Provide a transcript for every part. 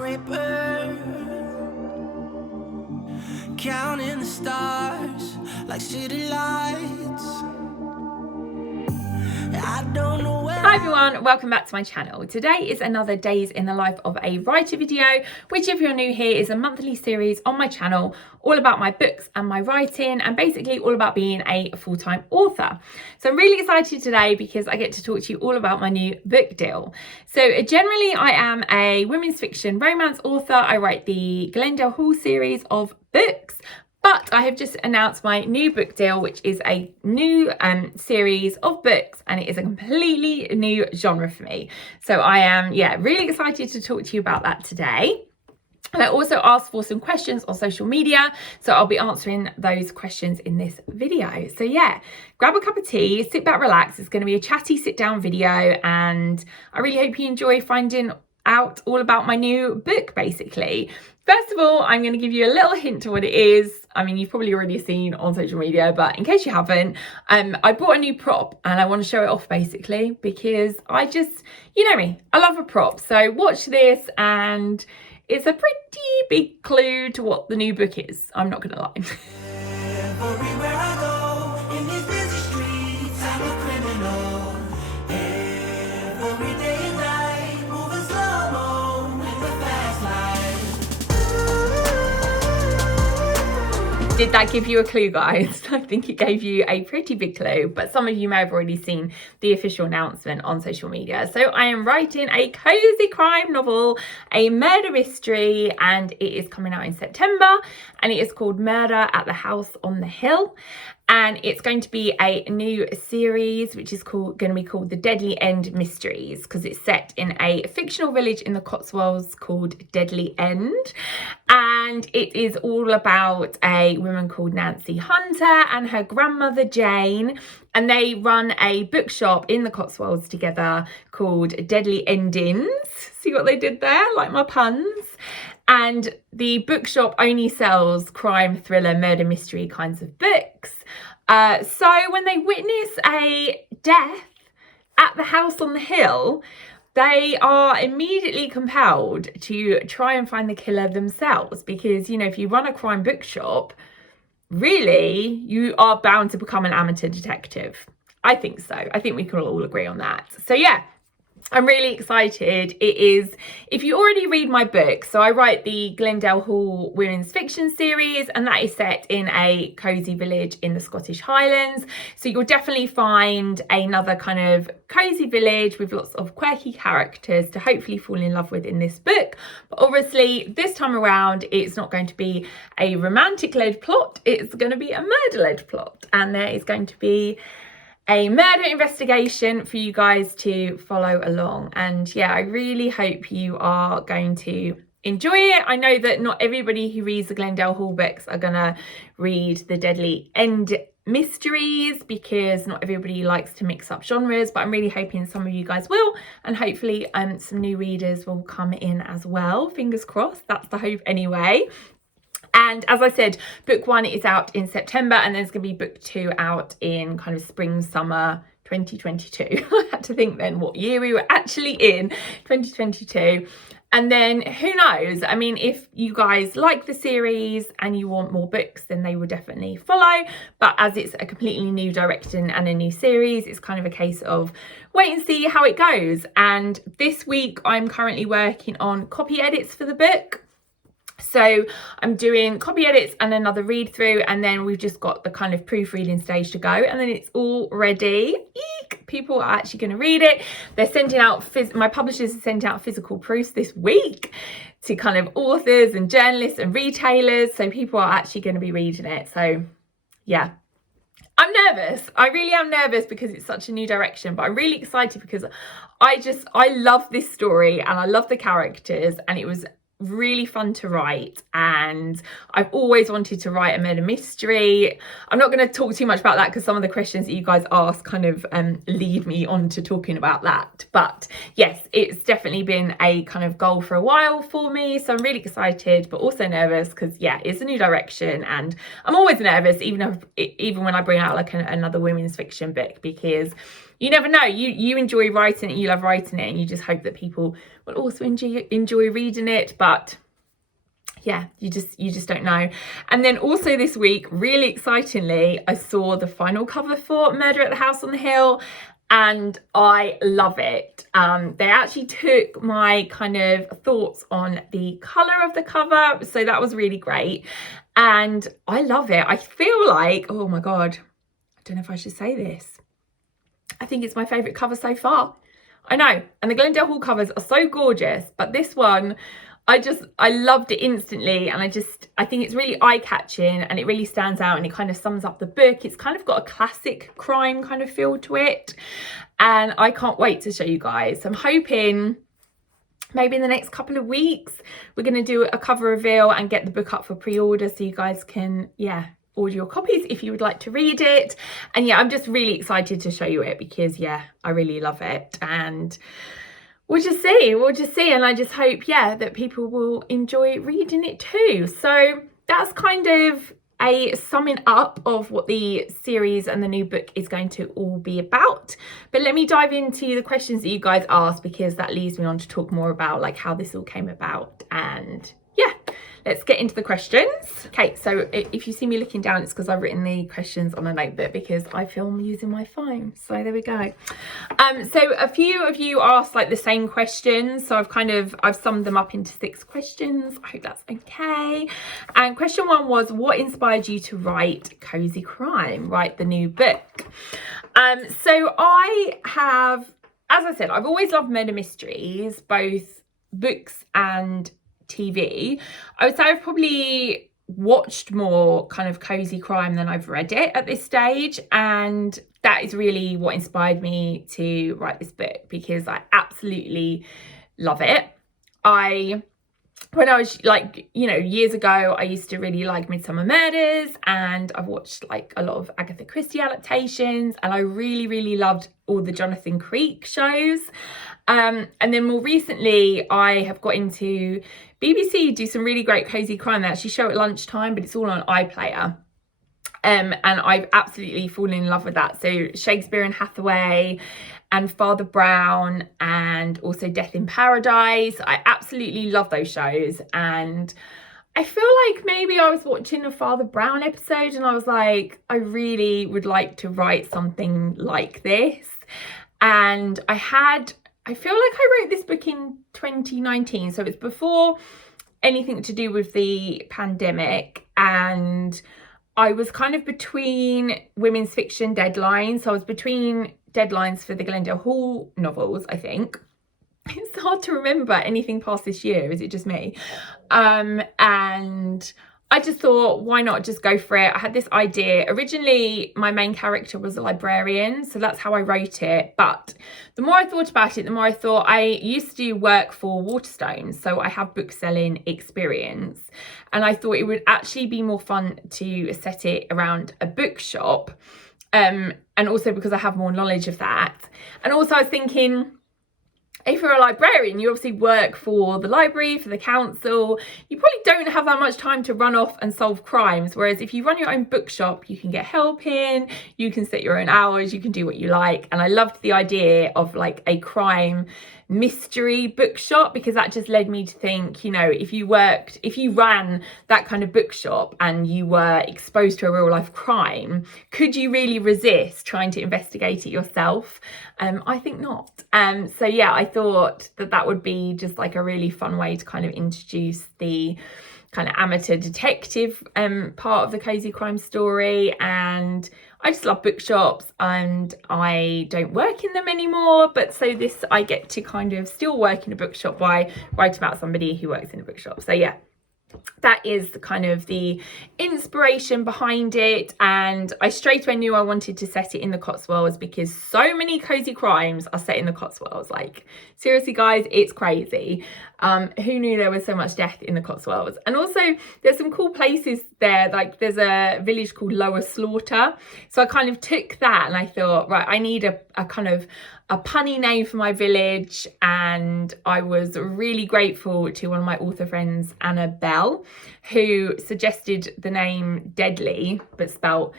skyscraper, counting the stars like city lights. I don't know where. Hi everyone, welcome back to my channel. Today is another Days in the Life of a Writer video, which if you're new here is a monthly series on my channel all about my books and my writing, and basically all about being a full-time author. So I'm really excited today because I get to talk to you all about my new book deal. So generally I am a women's fiction romance author. I write the Glendale Hall series of books, but I have just announced my new book deal, which is a new series of books, and it is a completely new genre for me. So I am, really excited to talk to you about that today. And I also asked for some questions on social media, so I'll be answering those questions in this video. So grab a cup of tea, sit back, relax. It's going to be a chatty sit down video, and I really hope you enjoy finding out all about my new book, basically. First of all, I'm going to give you a little hint to what it is. I mean, you've probably already seen on social media, but in case you haven't, I bought a new prop and I want to show it off basically because I just, you know me, I love a prop. So watch this, and it's a pretty big clue to what the new book is. I'm not going to lie. Everywhere I go, in these busy streets, I'm a criminal. Every day and night, moving slow-mo in the fast life. Did that give you a clue, guys? I think it gave you a pretty big clue, but some of you may have already seen the official announcement on social media. So I am writing a cozy crime novel, a murder mystery, and it is coming out in September, and it is called Murder at the House on the Hill. And it's going to be a new series, which is going to be called The Deadly End Mysteries, because it's set in a fictional village in the Cotswolds called Deadly End. And it is all about a woman called Nancy Hunter and her grandmother Jane. And they run a bookshop in the Cotswolds together called Deadly Endings. See what they did there? Like my puns. And the bookshop only sells crime, thriller, murder, mystery kinds of books. So when they witness a death at the house on the hill, they are immediately compelled to try and find the killer themselves. Because, you know, if you run a crime bookshop, really, you are bound to become an amateur detective. I think so. I think we can all agree on that. So I'm really excited. It is, if you already read my book, so I write the Glendale Hall women's fiction series, and that is set in a cosy village in the Scottish Highlands. So you'll definitely find another kind of cosy village with lots of quirky characters to hopefully fall in love with in this book. But obviously this time around, it's not going to be a romantic-led plot. It's going to be a murder-led plot, and there is going to be a murder investigation for you guys to follow along. And I really hope you are going to enjoy it. I know that not everybody who reads the Glendale Hall books are gonna read the Deadly End Mysteries, because not everybody likes to mix up genres, but I'm really hoping some of you guys will, and hopefully some new readers will come in as well. Fingers crossed, that's the hope anyway. And as I said, book 1 is out in September, and there's going to be book 2 out in kind of spring, summer 2022. I had to think then what year we were actually in, 2022. And then who knows? I mean, if you guys like the series and you want more books, then they will definitely follow. But as it's a completely new direction and a new series, it's kind of a case of wait and see how it goes. And this week I'm currently working on copy edits for the book. So I'm doing copy edits and another read through, and then we've just got the kind of proofreading stage to go, and then it's all ready. Eek! People are actually going to read it. They're sending out, my publishers are sending out physical proofs this week to kind of authors and journalists and retailers. So people are actually going to be reading it. So I'm nervous. I really am nervous because it's such a new direction, but I'm really excited because I love this story and I love the characters, and it was really fun to write, and I've always wanted to write a murder mystery. I'm not going to talk too much about that because some of the questions that you guys ask kind of lead me on to talking about that. But yes, it's definitely been a kind of goal for a while for me, so I'm really excited but also nervous because it's a new direction, and I'm always nervous even when I bring out like another women's fiction book, because you never know, you enjoy writing it, you love writing it, and you just hope that people will also enjoy reading it. But but yeah, you just don't know. And then also this week, really excitingly, I saw the final cover for Murder at the House on the Hill, and I love it. They actually took my kind of thoughts on the colour of the cover, so that was really great. And I love it. I feel like, oh my God, I don't know if I should say this. I think it's my favourite cover so far. I know, and the Glendale Hall covers are so gorgeous, but this one, I loved it instantly, and I think it's really eye-catching, and it really stands out, and it kind of sums up the book. It's kind of got a classic crime kind of feel to it, and I can't wait to show you guys. I'm hoping maybe in the next couple of weeks we're going to do a cover reveal and get the book up for pre-order, so you guys can, yeah, order your copies if you would like to read it. And yeah, I'm just really excited to show you it because, yeah, I really love it, and we'll just see, and I just hope, yeah, that people will enjoy reading it too. So that's kind of a summing up of what the series and the new book is going to all be about. But let me dive into the questions that you guys asked, because that leads me on to talk more about like how this all came about. And yeah, let's get into the questions. Okay, so if you see me looking down, it's because I've written the questions on a notebook because I film using my phone. So there we go. So a few of you asked like the same questions, so I've summed them up into 6 questions. I hope that's okay. And question 1 was, what inspired you to write Cozy Crime, write the new book? So I have, as I said, I've always loved murder mysteries, both books and TV. I would say I've probably watched more kind of cozy crime than I've read it at this stage, and that is really what inspired me to write this book, because I absolutely love it. When I was like, you know, years ago, I used to really like Midsummer Murders, and I've watched like a lot of Agatha Christie adaptations, and I really loved all the Jonathan Creek shows. And then more recently, I have got into BBC, do some really great cozy crime. They actually show at lunchtime, but it's all on iPlayer. And I've absolutely fallen in love with that. So Shakespeare and Hathaway and Father Brown, and also Death in Paradise. I absolutely love those shows. And I feel like maybe I was watching a Father Brown episode and I was like, I really would like to write something like this. And I feel like I wrote this book in 2019. So it's before anything to do with the pandemic. And I was kind of between women's fiction deadlines. So I was between deadlines for the Glendale Hall novels, I think. It's hard to remember anything past this year. Is it just me? And I just thought, why not just go for it? I had this idea. Originally, my main character was a librarian, so that's how I wrote it. But the more I thought about it, the more I thought, I used to do work for Waterstones, so I have book selling experience. And I thought it would actually be more fun to set it around a bookshop. And also because I have more knowledge of that. And also I was thinking, if you're a librarian, you obviously work for the library, for the council. You probably don't have that much time to run off and solve crimes. Whereas if you run your own bookshop, you can get help in, you can set your own hours, you can do what you like. And I loved the idea of like a crime mystery bookshop, because that just led me to think, you know, if you ran that kind of bookshop and you were exposed to a real life crime, could you really resist trying to investigate it yourself? I think not. So yeah, I thought that would be just like a really fun way to kind of introduce the kind of amateur detective part of the cozy crime story. And I just love bookshops, and I don't work in them anymore, but so this, I get to kind of still work in a bookshop by writing about somebody who works in a bookshop. So yeah, that is kind of the inspiration behind it. And I straight away knew I wanted to set it in the Cotswolds, because so many cozy crimes are set in the Cotswolds. Like, seriously guys, it's crazy. Who knew there was so much death in the Cotswolds? And also there's some cool places there, like there's a village called Lower Slaughter. So I kind of took that and I thought, right, I need a kind of a punny name for my village. And I was really grateful to one of my author friends, Anna Bell, who suggested the name Deadly, but spelt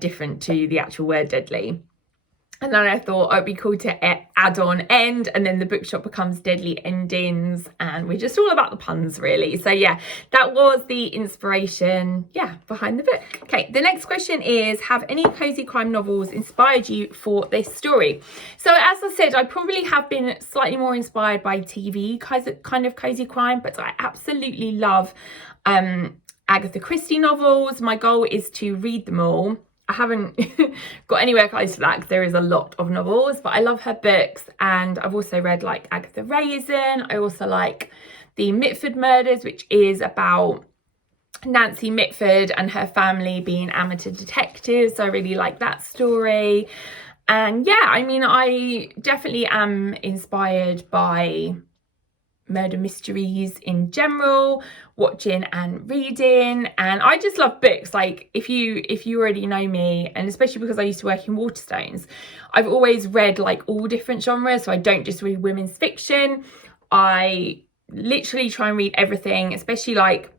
different to the actual word deadly. And then I thought it'd be cool to add on end, and then the bookshop becomes Deadly Endings, and we're just all about the puns really. So yeah, that was the inspiration, behind the book. Okay, the next question is, have any cozy crime novels inspired you for this story? So as I said, I probably have been slightly more inspired by TV kind of cozy crime, but I absolutely love Agatha Christie novels. My goal is to read them all. I haven't got anywhere close to that because there is a lot of novels, but I love her books. And I've also read like Agatha Raisin. I also like the Mitford Murders, which is about Nancy Mitford and her family being amateur detectives. So I really like that story. And yeah, I mean, I definitely am inspired by murder mysteries in general, watching and reading, and I just love books. Like if you already know me, and especially because I used to work in Waterstones, I've always read like all different genres. So I don't just read women's fiction, I literally try and read everything, especially like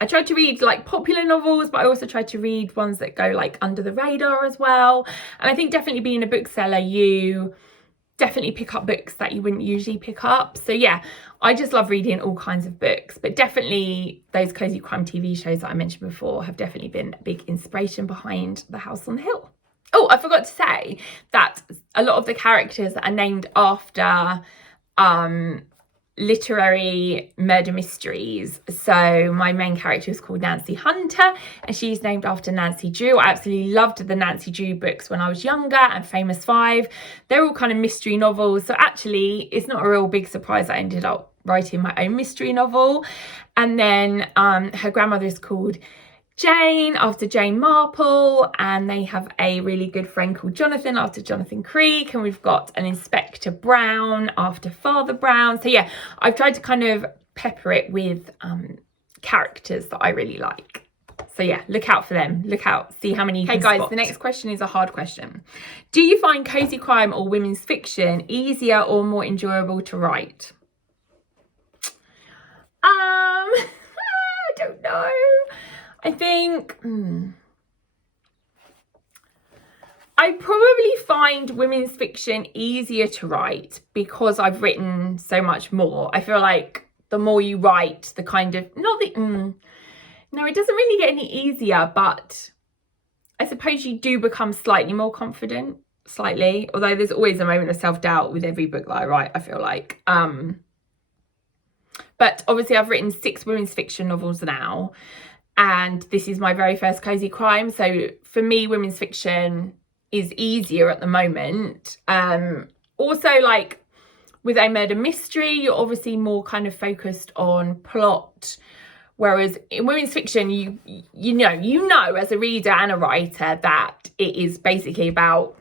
I tried to read like popular novels, but I also tried to read ones that go like under the radar as well. And I think definitely being a bookseller, you definitely pick up books that you wouldn't usually pick up. So yeah, I just love reading all kinds of books, but definitely those cozy crime TV shows that I mentioned before have definitely been a big inspiration behind The House on the Hill. Oh, I forgot to say that a lot of the characters are named after literary murder mysteries. So my main character is called Nancy Hunter, and she's named after Nancy Drew. I absolutely loved the Nancy Drew books when I was younger, and Famous Five. They're all kind of mystery novels. So actually, it's not a real big surprise I ended up writing my own mystery novel. And then her grandmother is called Jane after Jane Marple, and they have a really good friend called Jonathan after Jonathan Creek, and we've got an Inspector Brown after Father Brown. So yeah, I've tried to kind of pepper it with characters that I really like. So yeah, look out for them. Look out, see how many you can spot. The next question is a hard question. Do you find cozy crime or women's fiction easier or more enjoyable to write? I don't know. I think I probably find women's fiction easier to write because I've written so much more. I feel like the more you write, the kind of, no, it doesn't really get any easier, but I suppose you do become slightly more confident, slightly, although there's always a moment of self-doubt with every book that I write, I feel like. But obviously I've written 6 women's fiction novels now, and this is my very first cozy crime. So for me, women's fiction is easier at the moment. Also, like with a murder mystery, you're obviously more kind of focused on plot. Whereas in women's fiction, you know as a reader and a writer that it is basically about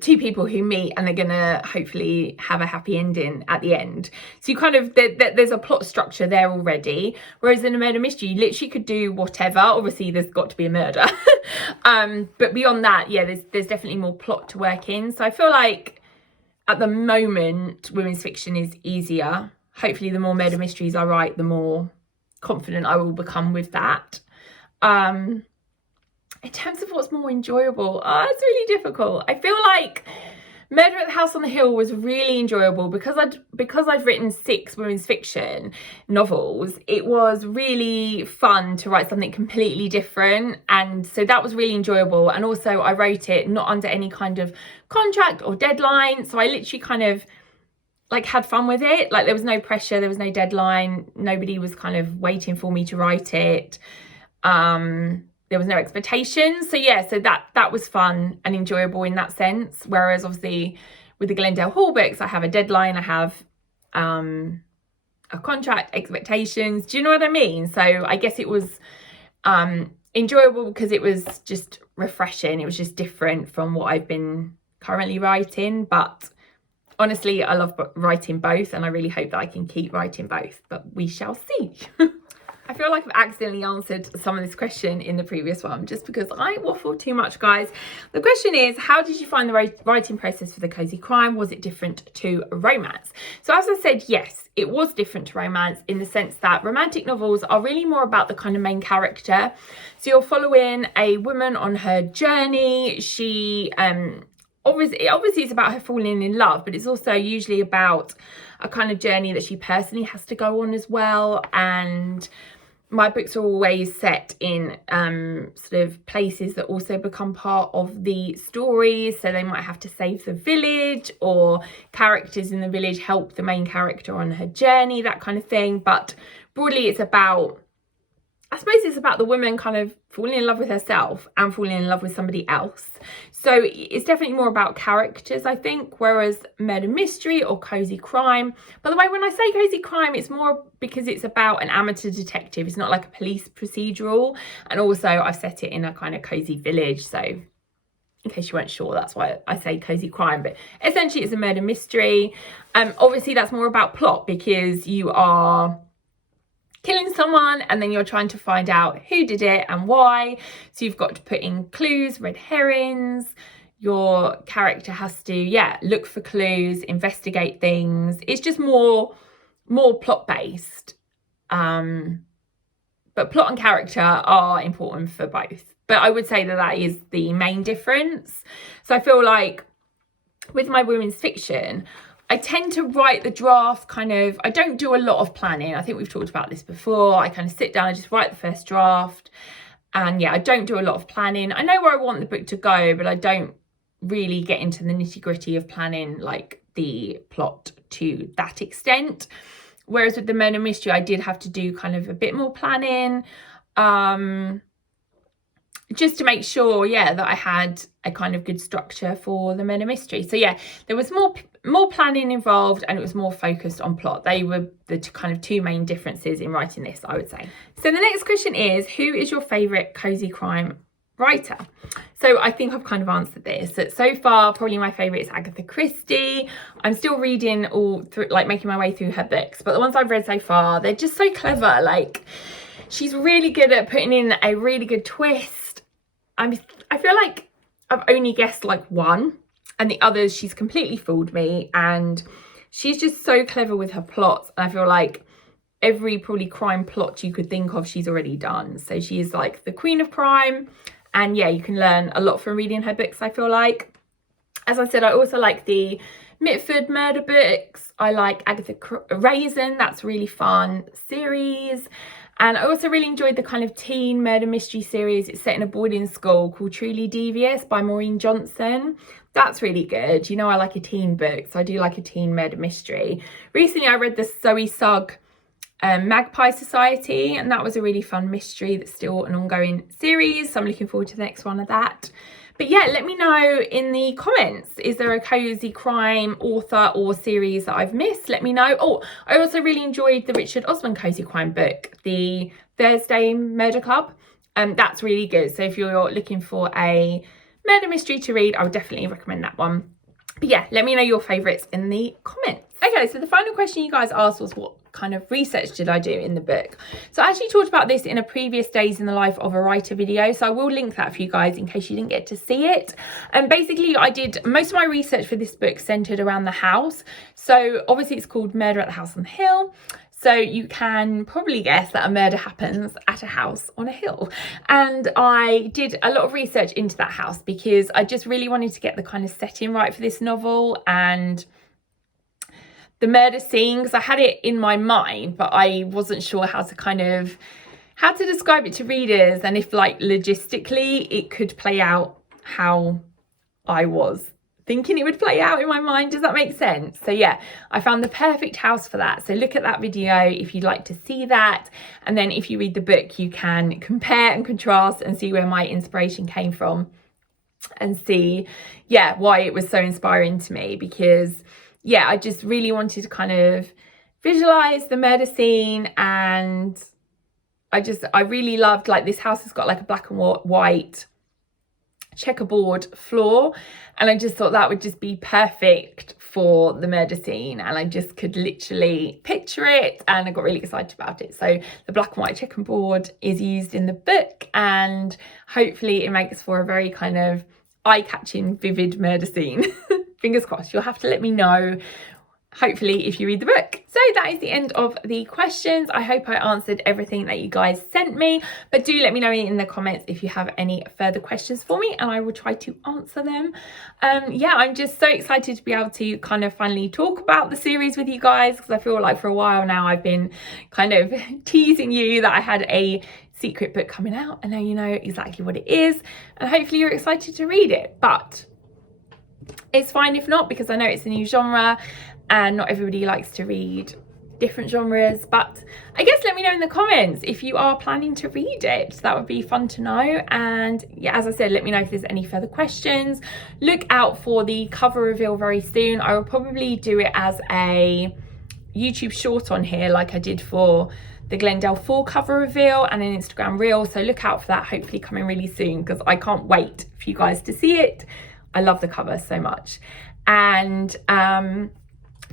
2 people who meet and they're gonna hopefully have a happy ending at the end. So you kind of, there's a plot structure there already. Whereas in a murder mystery, you literally could do whatever. Obviously there's got to be a murder. But beyond that, yeah, there's definitely more plot to work in. So I feel like at the moment, women's fiction is easier. Hopefully the more murder mysteries I write, the more confident I will become with that. In terms of what's more enjoyable, it's really difficult. I feel like Murder at the House on the Hill was really enjoyable because I've written 6 women's fiction novels. It was really fun to write something completely different, and so that was really enjoyable. And also I wrote it not under any kind of contract or deadline, so I literally kind of like had fun with it. Like there was no pressure, there was no deadline, nobody was kind of waiting for me to write it. There was no expectations. So yeah, so that was fun and enjoyable in that sense. Whereas obviously with the Glendale Hall books, I have a deadline, I have a contract, expectations. Do you know what I mean? So I guess it was enjoyable because it was just refreshing. It was just different from what I've been currently writing. But honestly, I love writing both, and I really hope that I can keep writing both, but we shall see. I feel like I've accidentally answered some of this question in the previous one just because I waffled too much, guys. The question is, how did you find the writing process for the cozy crime? Was it different to romance? So as I said, yes, it was different to romance in the sense that romantic novels are really more about the kind of main character. So you're following a woman on her journey. She obviously it's about her falling in love, but it's also usually about a kind of journey that she personally has to go on as well. And my books are always set in sort of places that also become part of the story. So they might have to save the village, or characters in the village help the main character on her journey, that kind of thing. But broadly, it's about, I suppose it's about the woman kind of falling in love with herself and falling in love with somebody else. So it's definitely more about characters, I think, whereas murder mystery or cozy crime. By the way, when I say cozy crime, it's more because it's about an amateur detective. It's not like a police procedural. And also I've set it in a kind of cozy village. So in case you weren't sure, that's why I say cozy crime. But essentially it's a murder mystery. Obviously that's more about plot because you are killing someone and then you're trying to find out who did it and why. So you've got to put in clues, red herrings. Your character has to, look for clues, investigate things. It's just more plot based. But plot and character are important for both. But I would say that is the main difference. So I feel like with my women's fiction, I tend to write the draft I don't do a lot of planning. I think we've talked about this before. I kind of sit down and just write the first draft. And I don't do a lot of planning. I know where I want the book to go, but I don't really get into the nitty gritty of planning like the plot to that extent. Whereas with the murder mystery, I did have to do kind of a bit more planning. Just to make sure, that I had a kind of good structure for the murder mystery. So there was more planning involved and it was more focused on plot. They were the kind of two main differences in writing this, I would say. So the next question is, who is your favourite cozy crime writer? So I think I've kind of answered this. So far, probably my favourite is Agatha Christie. I'm still reading all through, like making my way through her books, but the ones I've read so far, they're just so clever. Like, she's really good at putting in a really good twist. I feel like I've only guessed like one, and the others she's completely fooled me, and she's just so clever with her plots. And I feel like every probably crime plot you could think of she's already done. So she is like the queen of crime, and you can learn a lot from reading her books, I feel like. As I said, I also like the Mitford murder books. I like Agatha Raisin, that's a really fun series. And I also really enjoyed the kind of teen murder mystery series. It's set in a boarding school called Truly Devious by Maureen Johnson. That's really good. You know, I like a teen book, so I do like a teen murder mystery. Recently, I read the Zoe Sugg Magpie Society, and that was a really fun mystery that's still an ongoing series. So I'm looking forward to the next one of that. But let me know in the comments, is there a cozy crime author or series that I've missed? Let me know. Oh, I also really enjoyed the Richard Osman cozy crime book, The Thursday Murder Club. That's really good. So if you're looking for a murder mystery to read, I would definitely recommend that one. But let me know your favourites in the comments. Okay, so the final question you guys asked was, what kind of research did I do in the book? So I actually talked about this in a previous Days in the Life of a Writer video, so I will link that for you guys in case you didn't get to see it. And basically I did most of my research for this book centered around the house. So obviously it's called Murder at the House on the Hill. So you can probably guess that a murder happens at a house on a hill. And I did a lot of research into that house because I just really wanted to get the kind of setting right for this novel and the murder scene, because I had it in my mind, but I wasn't sure how to describe it to readers and if like logistically it could play out how I was thinking it would play out in my mind. Does that make sense? So I found the perfect house for that. So look at that video if you'd like to see that. And then if you read the book, you can compare and contrast and see where my inspiration came from and see, why it was so inspiring to me. Because I just really wanted to kind of visualize the murder scene, and I really loved, like, this house has got like a black and white checkerboard floor, and I just thought that would just be perfect for the murder scene, and I just could literally picture it, and I got really excited about it. So the black and white checkerboard is used in the book, and hopefully it makes for a very kind of eye-catching, vivid murder scene. Fingers crossed. You'll have to let me know, hopefully, if you read the book. So that is the end of the questions. I hope I answered everything that you guys sent me, but do let me know in the comments if you have any further questions for me, and I will try to answer them. Yeah, I'm just so excited to be able to kind of finally talk about the series with you guys, because I feel like for a while now I've been kind of teasing you that I had a secret book coming out, and now you know exactly what it is, and hopefully you're excited to read it. But it's fine if not, because I know it's a new genre and not everybody likes to read different genres. But I guess let me know in the comments if you are planning to read it. That would be fun to know. And yeah, as I said, let me know if there's any further questions. Look out for the cover reveal very soon. I will probably do it as a YouTube short on here, like I did for the Glendale 4 cover reveal, and an Instagram reel. So look out for that, hopefully coming really soon, because I can't wait for you guys to see it. I love the cover so much. And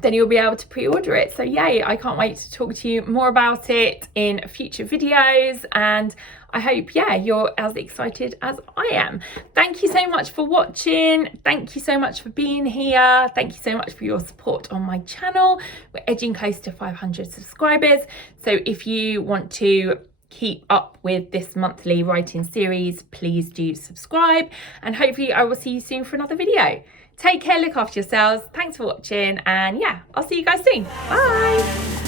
then you'll be able to pre-order it. So yay, I can't wait to talk to you more about it in future videos, and I hope, yeah, you're as excited as I am. Thank you so much for watching. Thank you so much for being here. Thank you so much for your support on my channel. We're edging close to 500 subscribers. So if you want to keep up with this monthly writing series, please do subscribe, and hopefully I will see you soon for another video. Take care, look after yourselves. Thanks for watching, and yeah, I'll see you guys soon. Bye.